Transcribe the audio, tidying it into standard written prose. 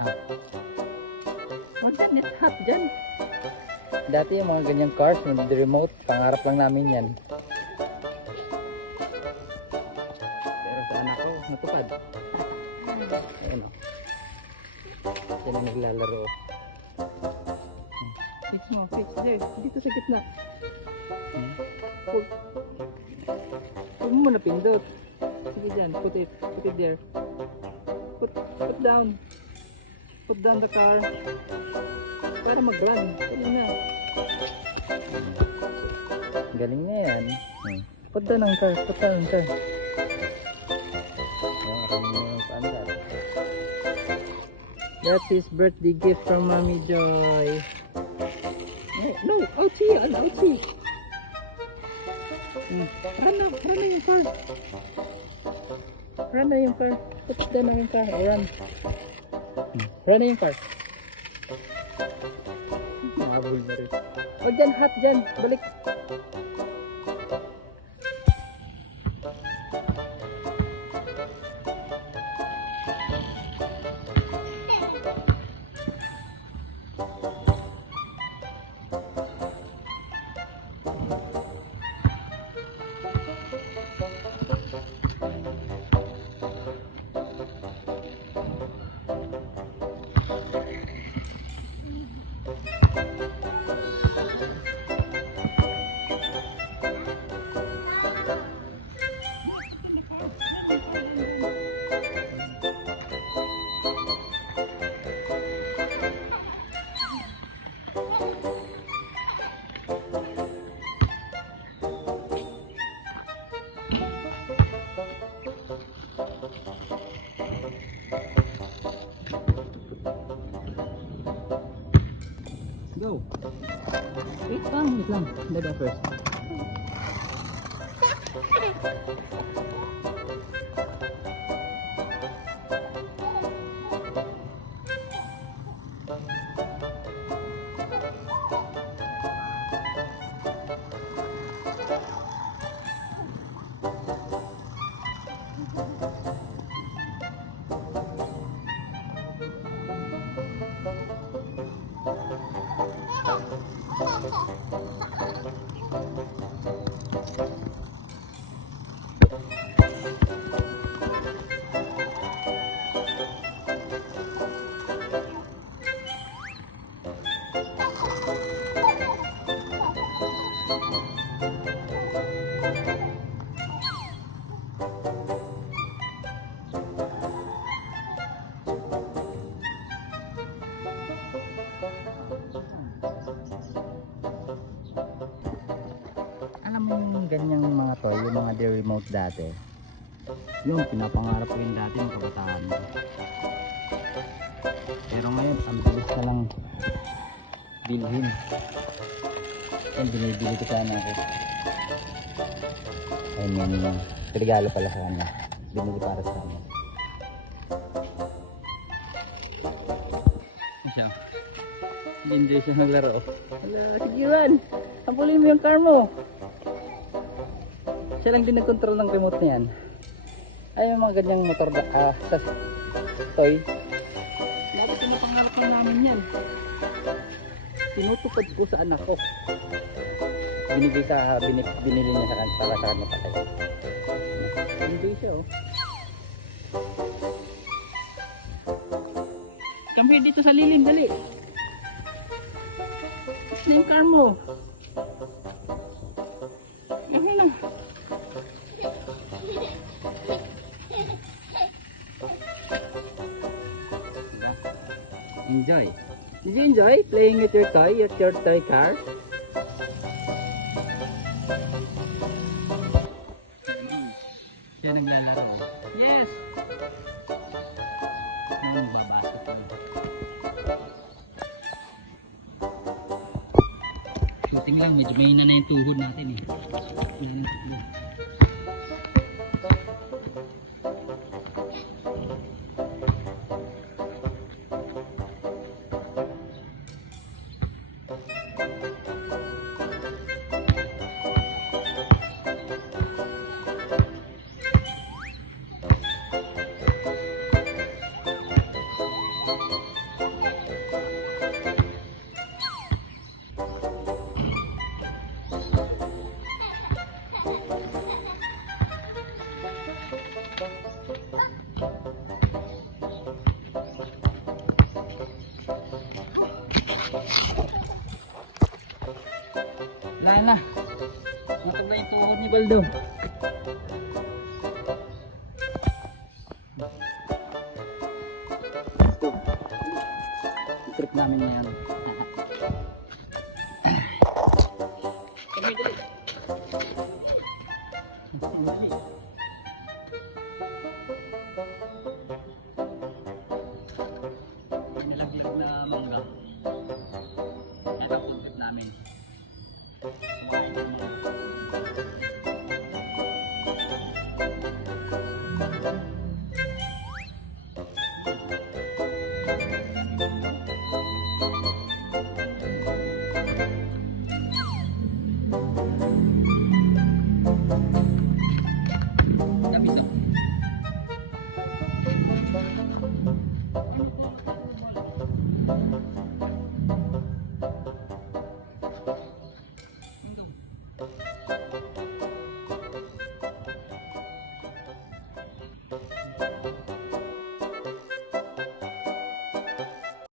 Ah. Magnet hot dyan. Dati yung mga ganyang cars, yung remote, pangarap lang namin yan. Pero sa anak ko, natupad. Ayun o. Yan ang naglalaro. Fix mo, fix. There, dito sa gitna. Huwag mo muna pindot. Sige dyan, put it there. Put down. Put down the car. Para mag-run. Galing na. Galing na yan. Put down ang car. Put down ang car. That's his birthday gift from Mommy Joy. No, ouchie, ouchie. Run na yung car. Run na yung car. Put down na yung car. Run. Run na yung car. Mahabol na rin. O dyan, hot dyan. Balik. Go. Wait lang. Dada first. Ganyang mga toy, yung mga remote dati, yung pinapangarap ko yun dati ng kabataan. Pero ngayon ang bilis na lang bilhin. Yan, binibili ko sana ako. Ayun yan, regalo pala sa kanya, binili para sa kanya. Siya enjoy siya naglaro. Hala, sige Juan, hampulin mo yung car mo. Siya lang din nag-control ng remote na yan. Ay, yung mga ganyang motor sa toy. Dapat pinapangarap na namin yan. Tinutupad ko sa anak ko. Binili niya sa kanya para sa kanya patay. Enjoy siya oh. Come here dito sa lilim, dali. Saan yung car mo? Ano na? Enjoy. Did you enjoy playing with your toy at your toy car? Siya naglalaro. Yes! Babasok ko. Buting lang, medyo mahina na yung tuhod natin eh. Wala na. Natag na yung tuhod ni Baldo. Ito. Yung trip namin na yan.